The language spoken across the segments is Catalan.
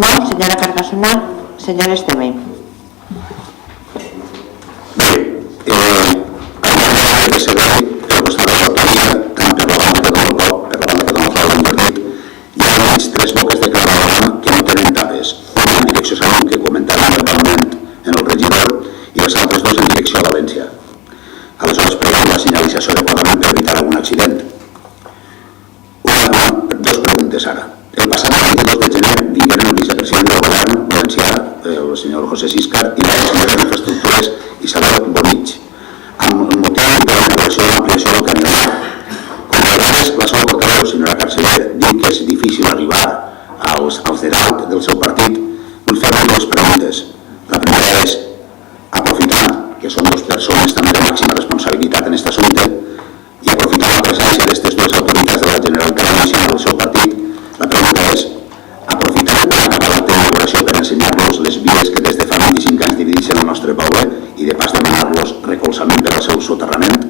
No, senyora Carcassona. Senyor Esteve. Bé, a mi de saber que el costat de l'autoria, tant per la banda que dona el cop, per la banda que dona el clau d'invertit, hi ha almenys 3 boques de clavadora que no tenen tapes. Una en direcció Salut, que comentàvem verbalment en el regidor, i les altres 2 en direcció a València. Aleshores, preguem la senyalització adequadament per evitar algun accident. 2 preguntes ara. El passat 22 de gener vingueren el vicepresident del govern valencià, el senyor José Siscar, i la senyora d'Infraestructures Isabel Bonich, amb el motiu de la inauguració de l'ampliació del Canigó. Com a vegades, la seva portaveu, senyora Carceller, diu que és difícil arribar als de dalt del seu partit. Vull fer 2 preguntes. La primera és, aprofitant que són 2 persones també de màxima responsabilitat en aquest assumpte, i aprofitant la presència d'aquestes 2 autoritats de la Generalitat Valenciana del seu partit, la pregunta és, aprofitant per acabar l'acte d'inauguració per ensenyar-los les vies que des de fa 25 anys divideixen el nostre poble i de pas demanar-los recolzament per al seu soterrament?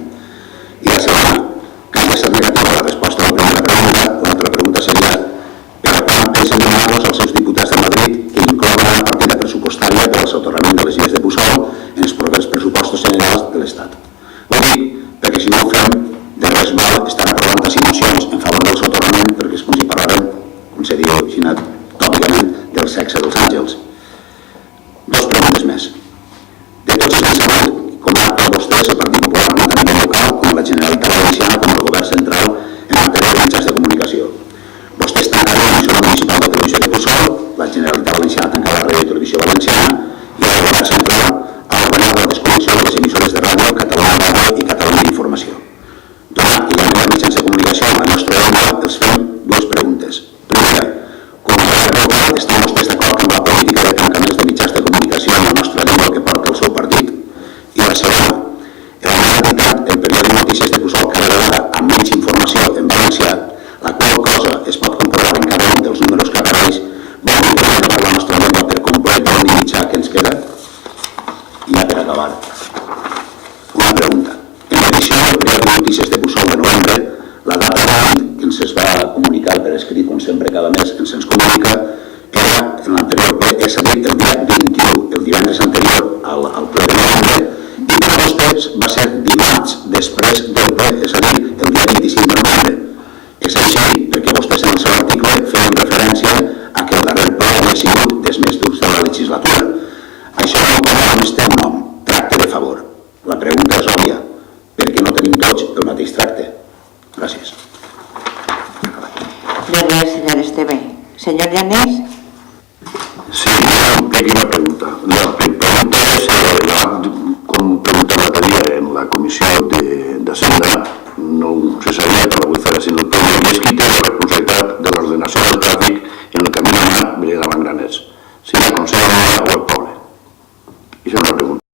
I la segona, que ha estat negativa la resposta a la primera pregunta, l'altra pregunta seria, per a quan pensen demanar-los als seus diputats de Madrid que inclouen la partida pressupostària per al soterrament de les vies de Puçol en els propers pressupostos generals de l'Estat? Ho dic perquè si no ho fem, de res val estar aprovant assignacions en favor del soterrament perquè és com si parlàvem, com se diu així tòpicament, del sexe dels àngels. 2 preguntes més. De tots els que sabeu, com ha actuat vostès el Partit Popular tant a nivell local com la Generalitat Valenciana com el Govern Central en matèria de mitjans de comunicació. Vostès tancaren l'emissora municipal de televisió de Puçol, la Generalitat Valenciana tancava la Ràdio i Televisió Valenciana i el Govern Central ha ordenat la desconnexió de les emissores de ràdio, Catalunya Ràdio i Catalunya Informació. Donat que hi ha mitjans de comunicació a la nostra llengua, els fem 2 preguntes. Primera, com a govern local, estan vostès d'acord amb la política de tancaments de mitjans de comunicació en la nostra llengua que porta el seu partit? I la segona, en la meva entitat, el periòdic Notícies de Puçol cada vegada amb menys informació en valencià, la qual cosa es pot comprovar en cada un dels números que apareix, vol dir que hem la nostra llengua per complet l'únic mitjà que ens queda? I ja per acabar, una pregunta. En l'edició del periòdic Notícies de Puçol de novembre, la data que ens es va comunicar per escrit, com sempre cada mes ens comunica, era en l'anterior ple, és a dir, el dia 21, el divendres anterior al ple de novembre, i per vostès va ser dimarts després del ple, és a dir, el dia 25 de novembre. És així perquè vostès en el seu article feien referència a que el darrer ple havia sigut dels més durs de la legislatura. Això només té un nom, tracte de favor. La pregunta és òbvia, perquè no tenim tots el mateix tracte. Gràcies. De res, senyor Esteve. Senyor Llanés? Sí, una pequeña pregunta. La pregunta es